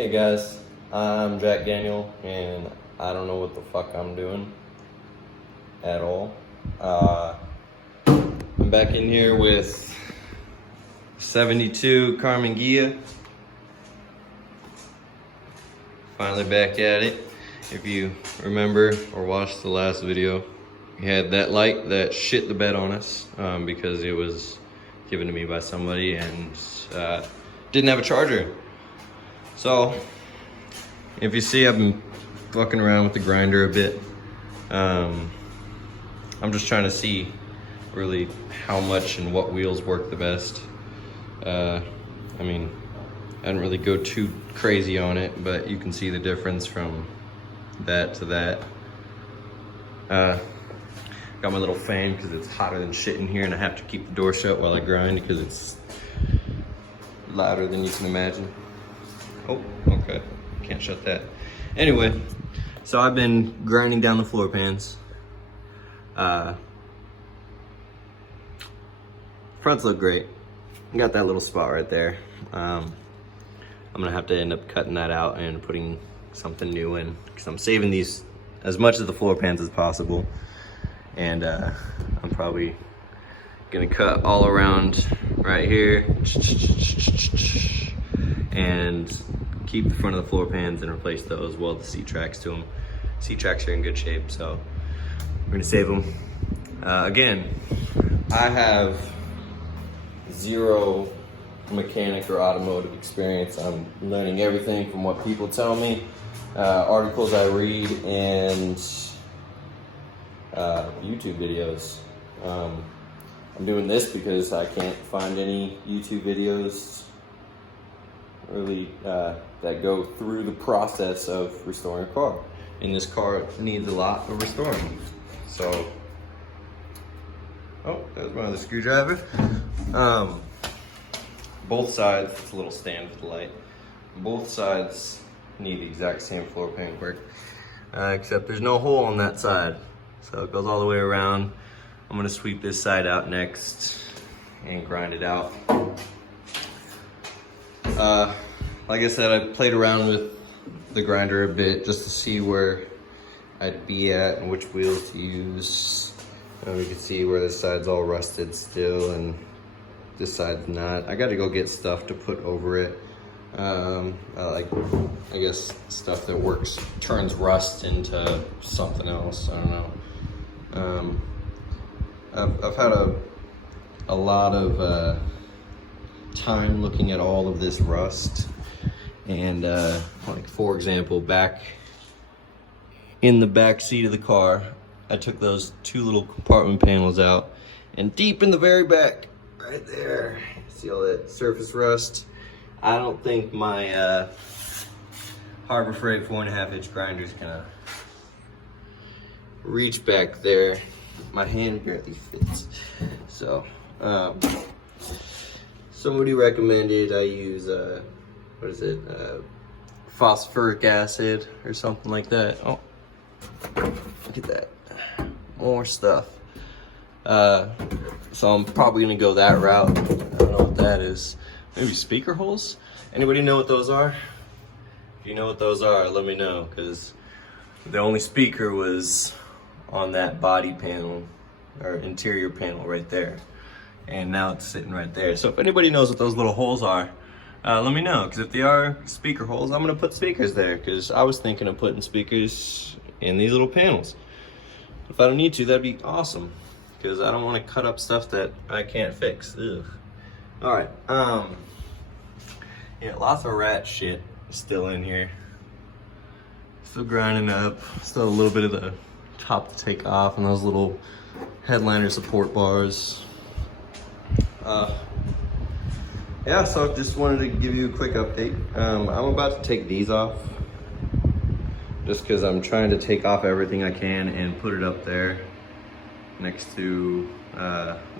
Hey guys, I'm Jack Daniel, and I don't know what the fuck I'm doing at all. I'm back in here with 72 Karmann Ghia. Finally back at it. If you remember or watched the last video, we had that light that shit the bed on us because it was given to me by somebody and didn't have a charger. So, if you see, I've been fucking around with the grinder a bit. I'm just trying to see really how much and what wheels work the best. I mean, I didn't really go too crazy on it, but you can see the difference from that to that. Got my little fan because it's hotter than shit in here and I have to keep the door shut while I grind because it's louder than you can imagine. Oh, okay, can't shut that. Anyway, so I've been grinding down the floor pans. Fronts look great. Got that little spot right there. I'm gonna have to end up cutting that out and putting something new in because I'm saving these as much of the floor pans as possible. And I'm probably gonna cut all around right here and keep the front of the floor pans and replace those, weld the seat tracks to them. Seat tracks are in good shape, so we're gonna save them. Again, I have zero mechanic or automotive experience. I'm learning everything from what people tell me, articles I read, and YouTube videos. I'm doing this because I can't find any YouTube videos really that go through the process of restoring a car. And this car needs a lot of restoring. So, oh, there's my other screwdriver. Both sides, it's a little stand for the light. Both sides need the exact same floor pan work, except there's no hole on that side. So it goes all the way around. I'm gonna sweep this side out next and grind it out. Like I said, I played around with the grinder a bit just to see where I'd be at and which wheels to use. We can see where this side's all rusted still and this side's not. I gotta go get stuff to put over it. Like, I guess stuff that works, turns rust into something else, I don't know. I've had a lot of time looking at all of this rust. And like for example, back in the back seat of the car, I took those two little compartment panels out, and deep in the very back, right there, see all that surface rust? I don't think my Harbor Freight 4.5-inch grinder is gonna reach back there. My hand barely fits. So, somebody recommended I use what is it? Phosphoric acid or something like that. Oh, look at that. More stuff. So I'm probably gonna go that route. I don't know what that is. Maybe speaker holes? Anybody know what those are? If you know what those are, let me know, because the only speaker was on that body panel or interior panel right there. And now it's sitting right there. So if anybody knows what those little holes are, let me know, because if they are speaker holes, I'm gonna put speakers there, because I was thinking of putting speakers in these little panels. If I don't need to, that'd be awesome, because I don't want to cut up stuff that I can't fix. Ugh. All right, yeah, lots of rat shit still in here. Still grinding up, still a little bit of the top to take off, and those little headliner support bars. Yeah, so just wanted to give you a quick update. I'm about to take these off just because I'm trying to take off everything I can and put it up there next to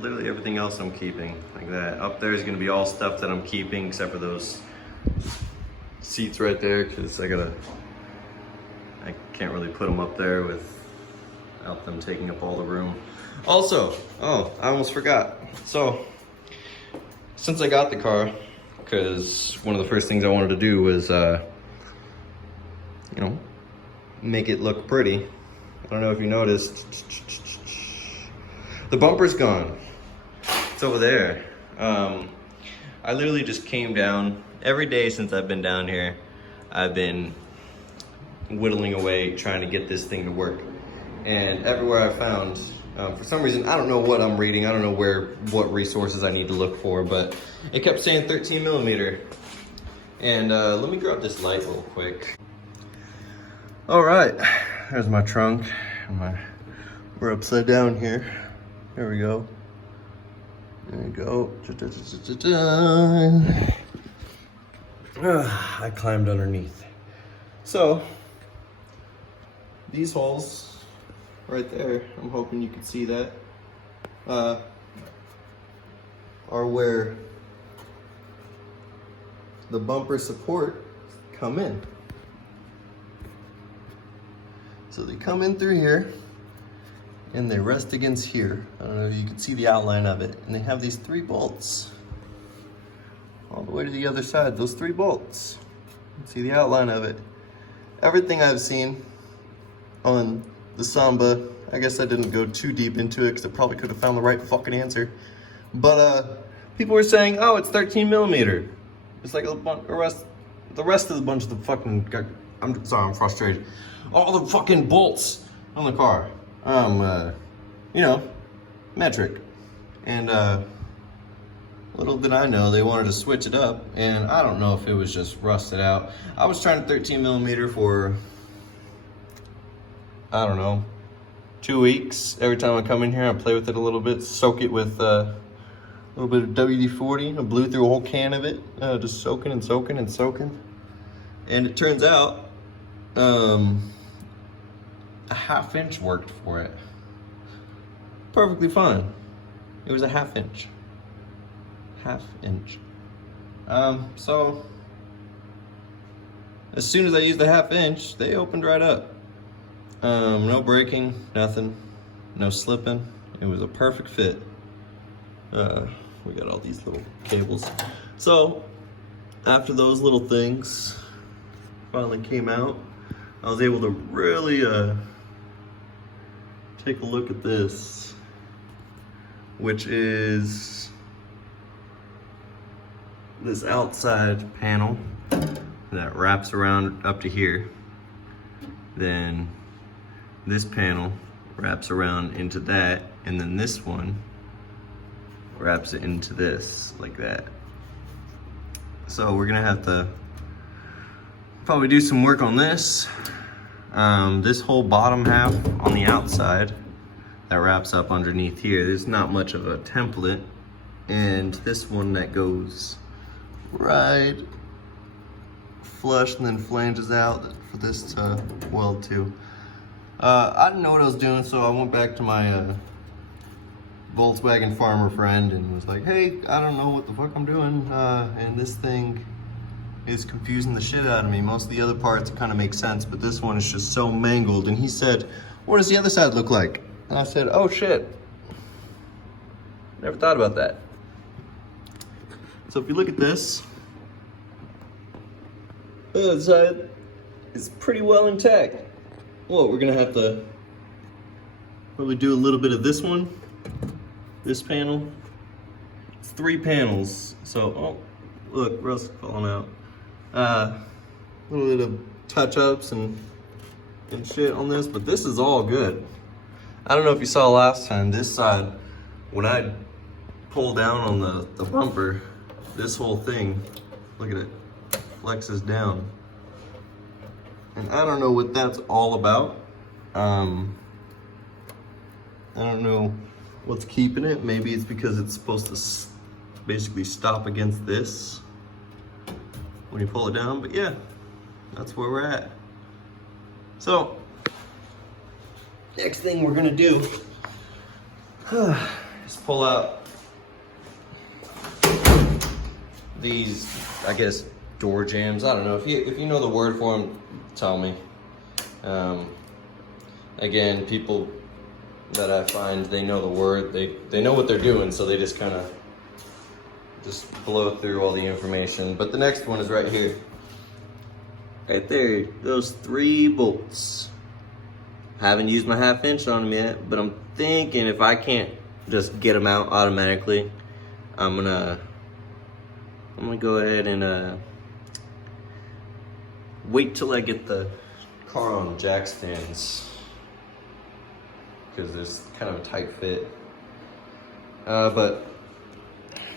literally everything else I'm keeping, like that. Up there is gonna be all stuff that I'm keeping except for those seats right there, because I can't really put them up there without them taking up all the room. Also, oh, I almost forgot. So, since I got the car, because one of the first things I wanted to do was you know, make it look pretty. I don't know if you noticed. The bumper's gone. It's over there. I literally just came down. Every day since I've been down here, I've been whittling away trying to get this thing to work. And everywhere I found, for some reason, I don't know what I'm reading. I don't know what resources I need to look for, but it kept saying 13 millimeter. And let me grab this light real quick. All right, there's my trunk. We're upside down here. There we go. There we go. I climbed underneath. So, these holes right there, I'm hoping you can see that, are where the bumper support come in. So they come in through here and they rest against here. I don't know if you can see the outline of it. And they have these 3 bolts all the way to the other side. Those 3 bolts. You can see the outline of it. Everything I've seen on the Samba, I guess I didn't go too deep into it because I probably could have found the right fucking answer. But people were saying, oh, it's 13 millimeter. It's like the rest of the bunch of the fucking, I'm sorry, I'm frustrated. All the fucking bolts on the car. You know, metric. And little did I know they wanted to switch it up, and I don't know if it was just rusted out. I was trying 13 millimeter for, I don't know, 2 weeks. Every time I come in here, I play with it a little bit, soak it with a little bit of WD-40. I blew through a whole can of it, just soaking and soaking and soaking. And it turns out, a 1/2 inch worked for it. Perfectly fine. It was a 1/2 inch. 1/2 inch. So as soon as I used the 1/2 inch, they opened right up. No breaking, nothing, no slipping. It was a perfect fit. We got all these little cables. So after those little things finally came out, I was able to really take a look at this, which is this outside panel that wraps around up to here. Then this panel wraps around into that, and then this one wraps it into this, like that. So we're gonna have to probably do some work on this. This whole bottom half on the outside that wraps up underneath here, there's not much of a template. And this one that goes right flush and then flanges out for this to weld to. I didn't know what I was doing, so I went back to my Volkswagen farmer friend and was like, hey, I don't know what the fuck I'm doing, and this thing is confusing the shit out of me. Most of the other parts kind of make sense, but this one is just so mangled. And he said, what does the other side look like? And I said, oh shit, never thought about that. So if you look at this, the other side is pretty well intact. Well, we're gonna have to probably do a little bit of this one, this panel. It's 3 panels, so, oh, look, rust falling out. A little bit of touch-ups and shit on this, but this is all good. I don't know if you saw last time, this side, when I pull down on the bumper, this whole thing, look at it, flexes down. And I don't know what that's all about. I don't know what's keeping it. Maybe it's because it's supposed to basically stop against this when you pull it down, but yeah, that's where we're at. So, next thing we're gonna do is pull out these, I guess, door jams. I don't know, if you know the word for them, tell me. Again, people that I find, they know the word, they know what they're doing, so they just kind of just blow through all the information. But the next one is right here. Right there, those 3 bolts. Haven't used my 1/2 inch on them yet, but I'm thinking if I can't just get them out automatically, I'm gonna go ahead and wait till I get the car on jack stands, because there's kind of a tight fit. But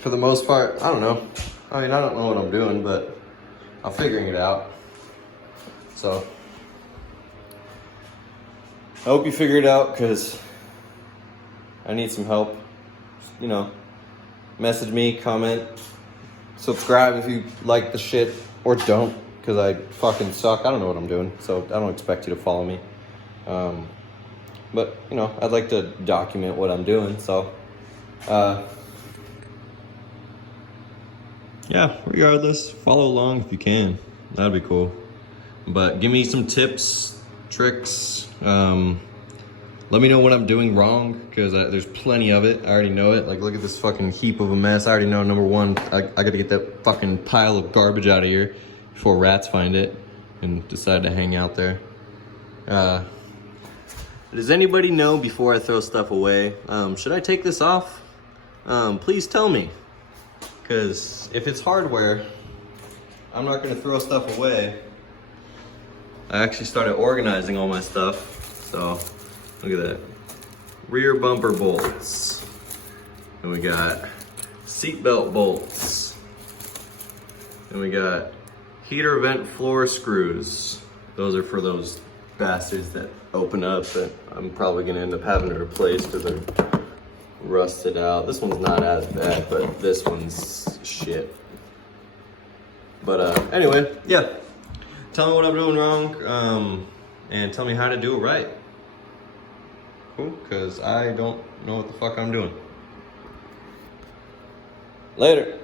for the most part, I don't know. I mean, I don't know what I'm doing, but I'm figuring it out. So I hope you figure it out, because I need some help. You know, message me, comment, subscribe if you like the shit, or don't, because I fucking suck. I don't know what I'm doing, so I don't expect you to follow me. But, you know, I'd like to document what I'm doing, so. Yeah, regardless, follow along if you can. That'd be cool. But give me some tips, tricks. Let me know what I'm doing wrong, because there's plenty of it. I already know it. Like, look at this fucking heap of a mess. I already know, number one, I gotta get that fucking pile of garbage out of here before rats find it and decide to hang out there. Does anybody know, before I throw stuff away, should I take this off? Please tell me. Because if it's hardware, I'm not gonna throw stuff away. I actually started organizing all my stuff, so look at that. Rear bumper bolts. And we got seatbelt bolts. And we got heater vent floor screws. Those are for those bastards that open up that I'm probably gonna end up having to replace because they're rusted out. This one's not as bad, but this one's shit. But anyway, yeah. Tell me what I'm doing wrong, and tell me how to do it right. Cool, because I don't know what the fuck I'm doing. Later.